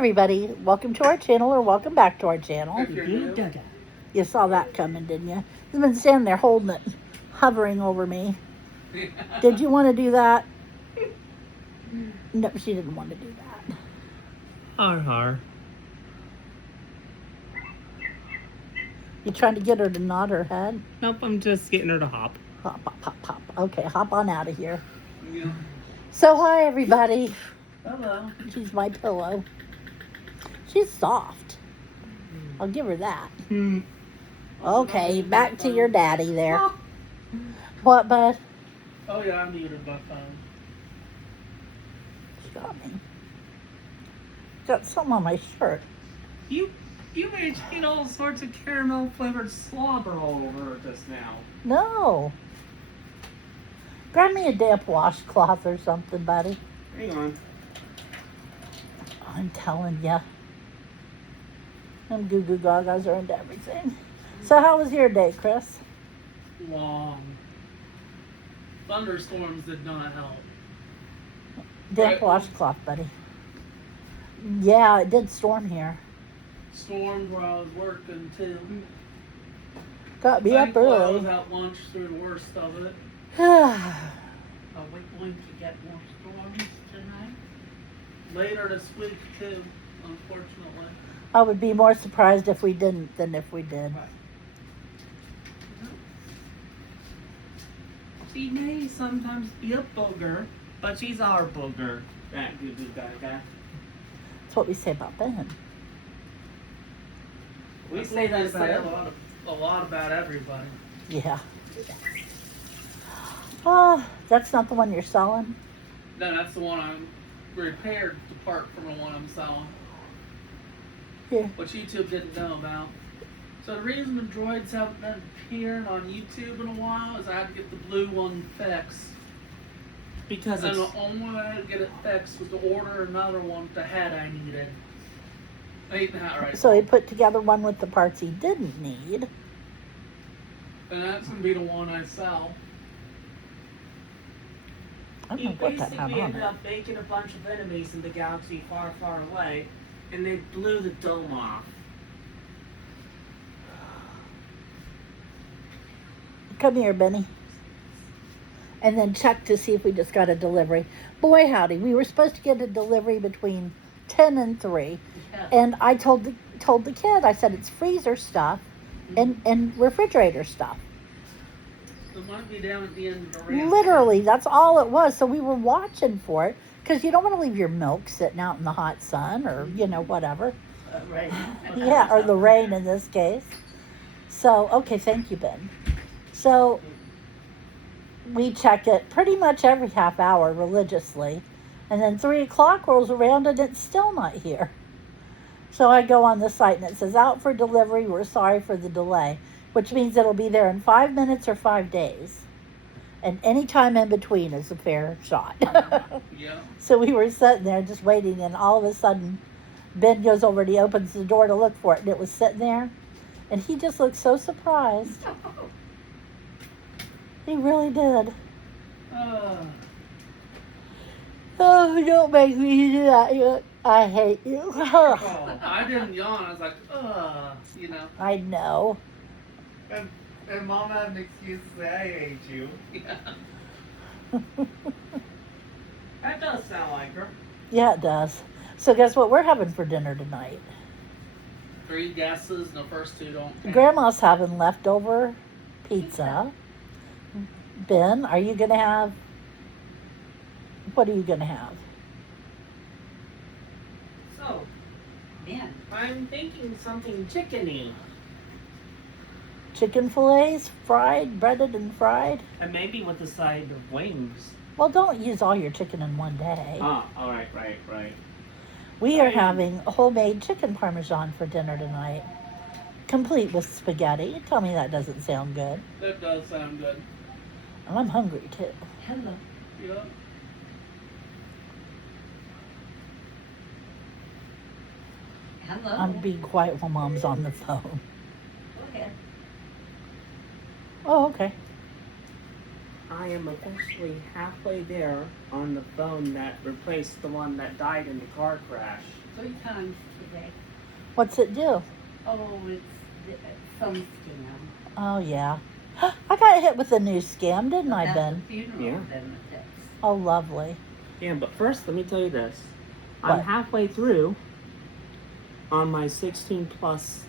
everybody, welcome to our channel, or welcome back to our channel. If you're new. You saw that coming, didn't you? He's been standing there holding it, hovering over me. Did you want to do that? No, she didn't want to do that. Har. You trying to get her to nod her head? Nope, I'm just getting her to hop. Hop, hop, hop, hop. Okay, hop on out of here. Yeah. So, hi, everybody. Hello. She's my pillow. She's soft. I'll give her that. Okay, back to your daddy there. What, bud? Oh yeah, I muted my phone. She got me. Got something on my shirt. You made all sorts of caramel flavored slobber all over her just now. No. Grab me a damp washcloth or something, buddy. Hang on. I'm telling ya. Them goo goo gagas are into everything. So how was your day, Chris? Long. Thunderstorms did not help. Damp Right. washcloth, buddy. Yeah, it did storm here. Stormed where I was working too. Got me up Thankfully, I was early. at lunch through the worst of it. Are we going to get more storms tonight? Later this week too, unfortunately. I would be more surprised if we didn't than if we did. She may sometimes be a booger, but she's our booger. That goo-goo gaga. That's what we say about Ben. We That's say what that they say about a lot about everybody. Yeah. Oh, that's not the one you're selling? No, that's the one I'm repaired apart from the one I'm selling. Yeah. Which YouTube didn't know about. So the reason the droids haven't been appearing on YouTube in a while is I had to get the blue one fixed. because And it's the only way to get it fixed was to order another one with the head I needed. Ain't that right? So he put together one with the parts he didn't need. And that's gonna be the one I sell. I don't he know what that had basically on ended it. up making a bunch of enemies in the galaxy far, far away, and they blew the dome off. Come here, Benny. And then check to see if we just got a delivery. Boy, howdy. We were supposed to get a delivery between 10 and 3. Yeah. And I told the kid, I said, it's freezer stuff and refrigerator stuff. It might be down at the end of the ramp. Literally, that's all it was. So we were watching for it because you don't want to leave your milk sitting out in the hot sun or, whatever. Right. Yeah, or the rain in this case. So, okay, thank you, Ben. So we check it pretty much every half hour religiously. And then 3 o'clock rolls around and it's still not here. So I go on the site and it says, out for delivery, we're sorry for the delay. Which means it'll be there in 5 minutes or 5 days. And any time in between is a fair shot. Yeah. So we were sitting there just waiting, and all of a sudden, Ben goes over and he opens the door to look for it, and it was sitting there. And he just looked so surprised. He really did. Oh, don't make me do that. I hate you. Oh, I didn't yawn. I was like, I know. And Mom had an excuse to say I hate you. Yeah. That does sound like her. Yeah, it does. So guess what we're having for dinner tonight? 3 guesses, and the first 2 don't count. Grandma's having leftover pizza. Ben, are you going to have... What are you going to have? So, Man, I'm thinking something chickeny. Chicken fillets, fried, breaded and fried? And maybe with a side of wings. Well, don't use all your chicken in one day. Ah, alright. We are having homemade chicken parmesan for dinner tonight, complete with spaghetti. Tell me that doesn't sound good. That does sound good. And I'm hungry too. hello. Yeah. Hello. I'm being quiet while Mom's on the phone. Go ahead. Oh, okay. I am officially halfway there on the phone that replaced the one that died in the car crash. 3 times today. What's it do? Oh, it's some scam. Oh, yeah. I got hit with a new scam, didn't I, About Ben? the funeral Yeah. benefits. Oh, lovely. Yeah, but first, let me tell you this. What? I'm halfway through on my 16 plus.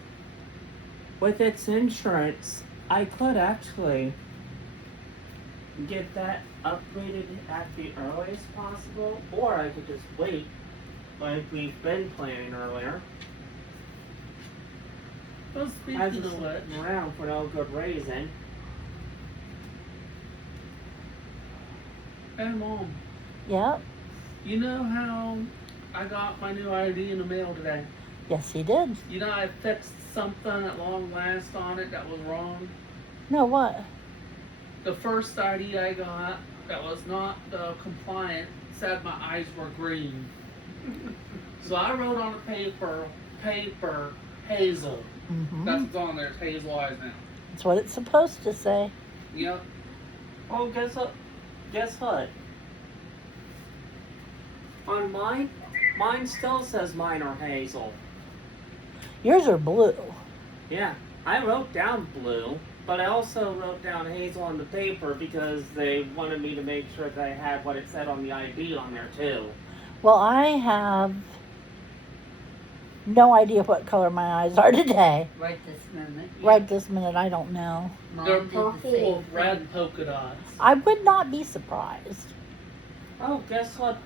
With its insurance, I could actually get that upgraded at the earliest possible, or I could just wait, like we've been planning earlier. Well, I speaking was of just which, sitting around for no good reason. hey Mom, Yep. you know how I got my new ID in the mail today? Yes, he did. You know I fixed something at long last on it that was wrong? No, what? The first ID I got that was not compliant said my eyes were green. So I wrote on the paper hazel. Mm-hmm. That's what's on there. It's hazel eyes now. That's what it's supposed to say. Yep. Oh, guess what? Guess what? On mine still says mine are hazel. Yours are blue. Yeah, I wrote down blue, but I also wrote down hazel on the paper because they wanted me to make sure that I had what it said on the ID on there too. Well, I have no idea what color my eyes are today. Right this minute. Right this minute, I don't know. Mom They're did the purple same with red polka dots. I would not be surprised. Oh, guess what?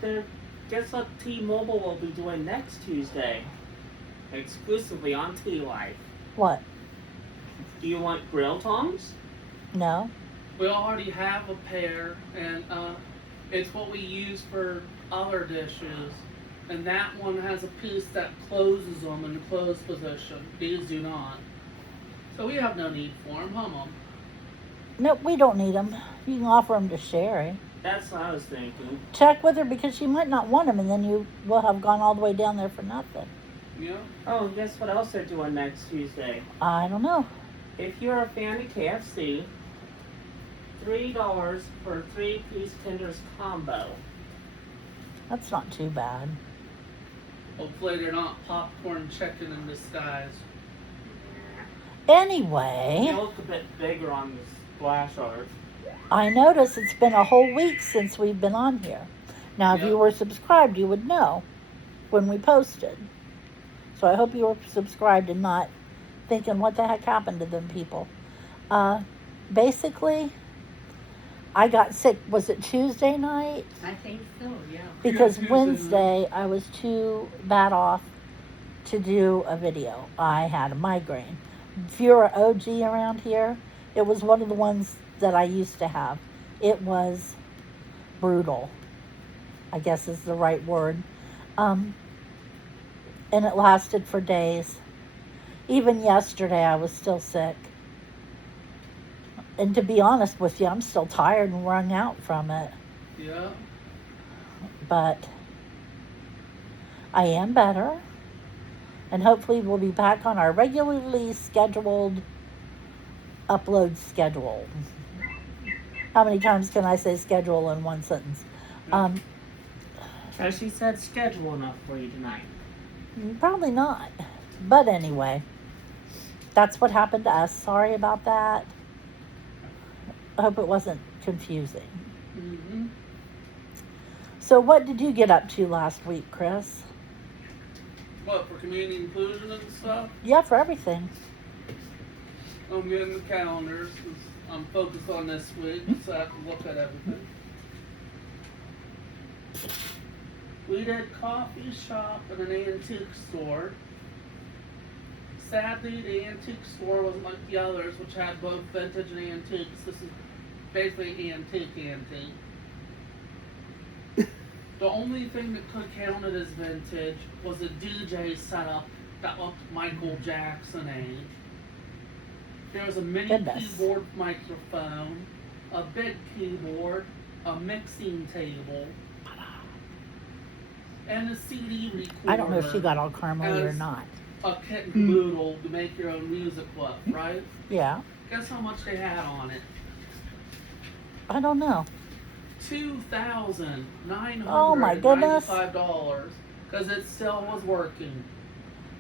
Guess what T-Mobile will be doing next Tuesday, exclusively on T-Life. What? Do you want grill tongs? No? We already have a pair, and it's what we use for other dishes. And that one has a piece that closes them in the closed position. These do not. So we have no need for them, huh, Mom? Nope, we don't need them. You can offer them to Sherry. That's what I was thinking. Check with her because she might not want them, and then you will have gone all the way down there for nothing. Yeah. Oh, guess what else they're doing next Tuesday? I don't know. If you're a fan of KFC, $3 for a 3-piece tenders combo. That's not too bad. Hopefully they're not popcorn chicken in disguise. Anyway, They look a bit bigger on the splash art. I notice it's been a whole week since we've been on here. Now, if you Yep. were subscribed, you would know when we posted. So I hope you were subscribed and not thinking, what the heck happened to them people? Basically, I got sick. Was it Tuesday night? I think so, yeah. Because Tuesday night. Wednesday I was too bad off to do a video. I had a migraine. If you're an OG around here, it was one of the ones that I used to have. It was brutal, I guess is the right word. And it lasted for days. Even yesterday I was still sick. And to be honest with you, I'm still tired and wrung out from it. Yeah. But I am better. And hopefully we'll be back on our regularly scheduled upload schedule. How many times can I say schedule in one sentence? As she said, schedule enough for you tonight. Probably not. But anyway, that's what happened to us. Sorry about that. I hope it wasn't confusing. Mm-hmm. So what did you get up to last week, Chris? What, for community inclusion and stuff? Yeah, for everything. I'm getting the calendars 'cause I'm focused on this week, so I have to look at everything. We did coffee shop and an antique store. Sadly, the antique store wasn't like the others, which had both vintage and antiques. This is basically antique. The only thing that could count it as vintage was a DJ setup that looked Michael Jackson age. There was a mini Goodness. keyboard microphone, a big keyboard, a mixing table, and a CD recorder. I don't know if she got all caramely or As not. a kit and caboodle to make your own music with, right? Yeah, Guess how much they had on it? I don't know. $2,995. Oh, my goodness. because it still was working.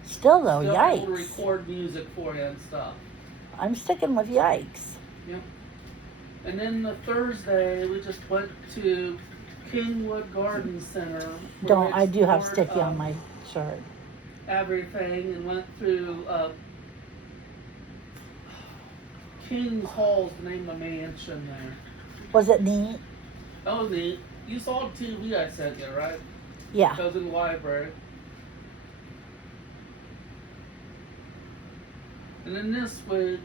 Still though, Still able to yikes. record music for you and stuff. I'm sticking with yikes. And then the Thursday, we just went to Kingwood Garden Center. where we I do have explored, sticky on my shirt. everything and went through King's Hall's the name of the mansion there. Was it neat? That was neat. You saw the TV I sent you, right? Yeah. That was in the library. And then this week,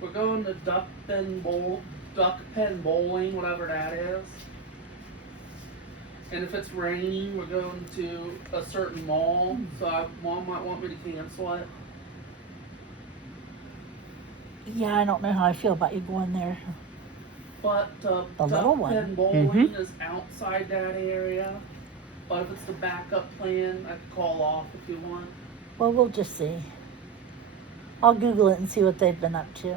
we're going to Duck Pen Bowling, whatever that is. And if it's raining, we're going to a certain mall. So Mom might want me to cancel it. Yeah, I don't know how I feel about you going there. But The little Duck one. Pen Bowling is outside that area. But if it's the backup plan, I can call off if you want. Well, we'll just see. I'll Google it and see what they've been up to.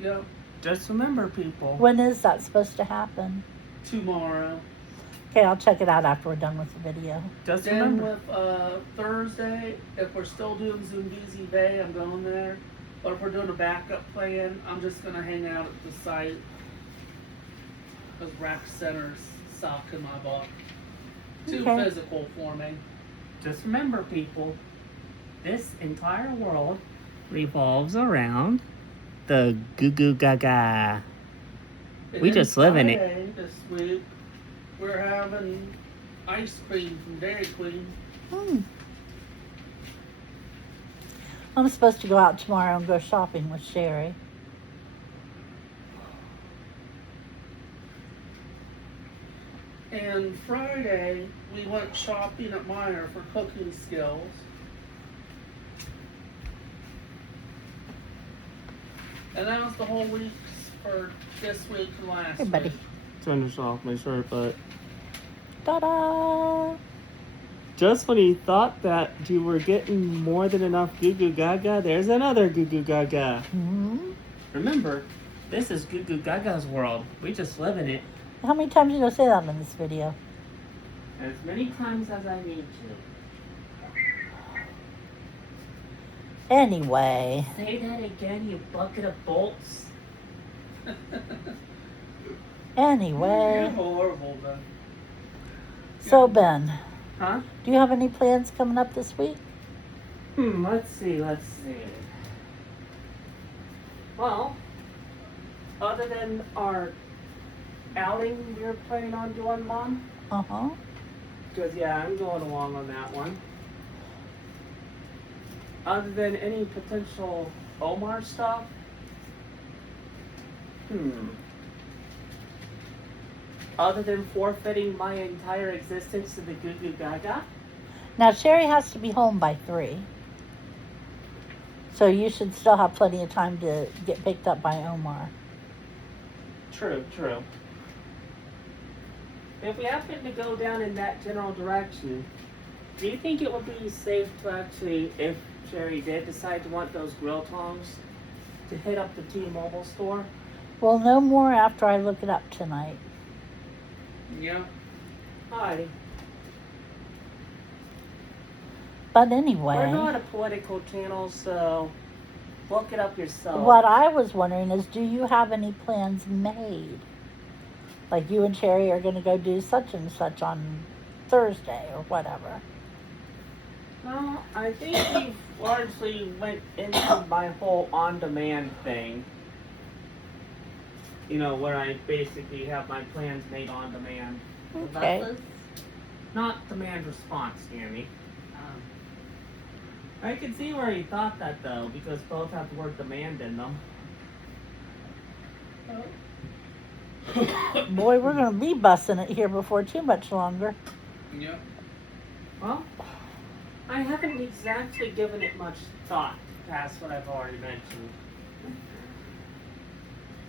Yep, Just remember, people. When is that supposed to happen? tomorrow. Okay, I'll check it out after we're done with the video. Just Then remember. with Thursday, if we're still doing Zumbizi Bay, I'm going there. But if we're doing a backup plan, I'm just gonna hang out at the site. Because rec center's suck in my book. Too Okay. physical for me. Just remember, people. This entire world revolves around the goo goo gaga. And We then just live in it. Friday this week, we're having ice cream from Dairy Queen. I'm supposed to go out tomorrow and go shopping with Sherry. And Friday, we went shopping at Meijer for cooking skills. And that was the whole week for this week and last Hey, buddy. week. Turn this off my shirt, but Ta-da! just when you thought that you were getting more than enough goo goo gaga, there's another goo goo gaga. Hmm. Remember, this is goo goo gaga's world. We just live in it How many times are you going to say that in this video? as many times as I need to. Anyway. Say that again, you bucket of bolts. You're Anyway. horrible, Ben. So, Ben, Huh? do you have any plans coming up this week? Let's see. Well, other than our outing we were planning on doing, Mom? Uh-huh. Because, yeah, I'm going along on that one. Other than any potential Omar stuff? Other than forfeiting my entire existence to the Goo Goo Gaga? Now, Sherry has to be home by 3. So you should still have plenty of time to get picked up by Omar. True. If we happen to go down in that general direction, do you think it would be safe to actually, if Sherry did decide to want those grill tongs, to hit up the T-Mobile store? Well, no more after I look it up tonight. Yeah. Alrighty. But We're anyway, not a political channel, so look it up yourself. what I was wondering is, do you have any plans made? Like you and Sherry are going to go do such and such on Thursday or whatever. Well, I think we've largely went into my whole on-demand thing. You know, where I basically have my plans made on demand. Okay. Not demand response, Tammy. I can see where you thought that though, because both have the word demand in them. Boy, we're going to be busting it here before too much longer. Yeah. Well, I haven't exactly given it much thought past what I've already mentioned.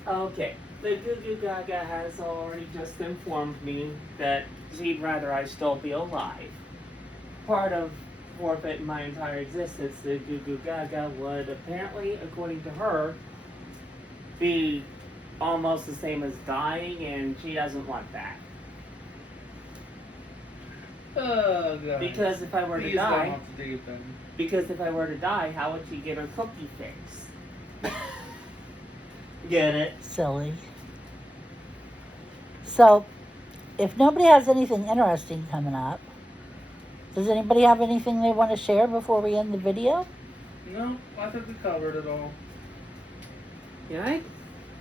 Okay, the Goo Goo Gaga has already just informed me that she'd rather I still be alive. Part of forfeiting my entire existence, the Goo Goo Gaga would apparently, according to her, be almost the same as dying, and she doesn't want that. Oh god. Because if I were to Please don't die, have to do that. because if I were to die, how would she get her cookie fix? Get it? Silly. So, if nobody has anything interesting coming up, does anybody have anything they want to share before we end the video? No, I think we covered it all. Yeah,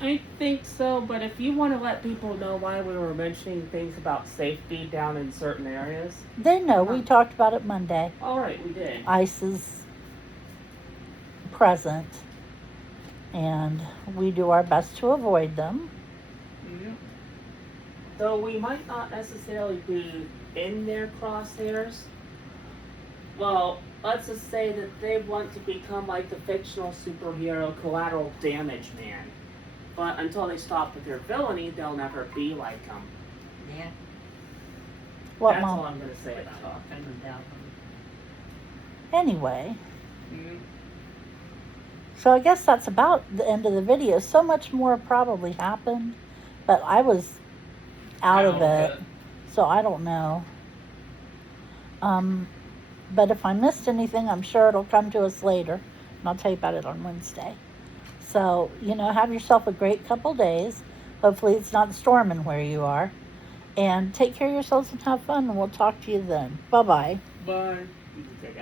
I think so, but if you want to let people know why we were mentioning things about safety down in certain areas. They know. We talked about it Monday. Alright, we did. ICE is present, and we do our best to avoid them. Yeah. Though we might not necessarily be in their crosshairs. Well, let's just say that they want to become like the fictional superhero Collateral Damage Man. But until they stop with their villainy, they'll never be like them. Yeah, What, That's all Mom? I'm going to say we're about it. talking about them. Anyway, Yeah. so I guess that's about the end of the video. So much more probably happened, but I was out of it, so I don't know. But if I missed anything, I'm sure it'll come to us later, and I'll tell you about it on Wednesday. So, have yourself a great couple days. Hopefully it's not storming where you are. And take care of yourselves and have fun, and we'll talk to you then. Bye-bye. Bye. You can take that.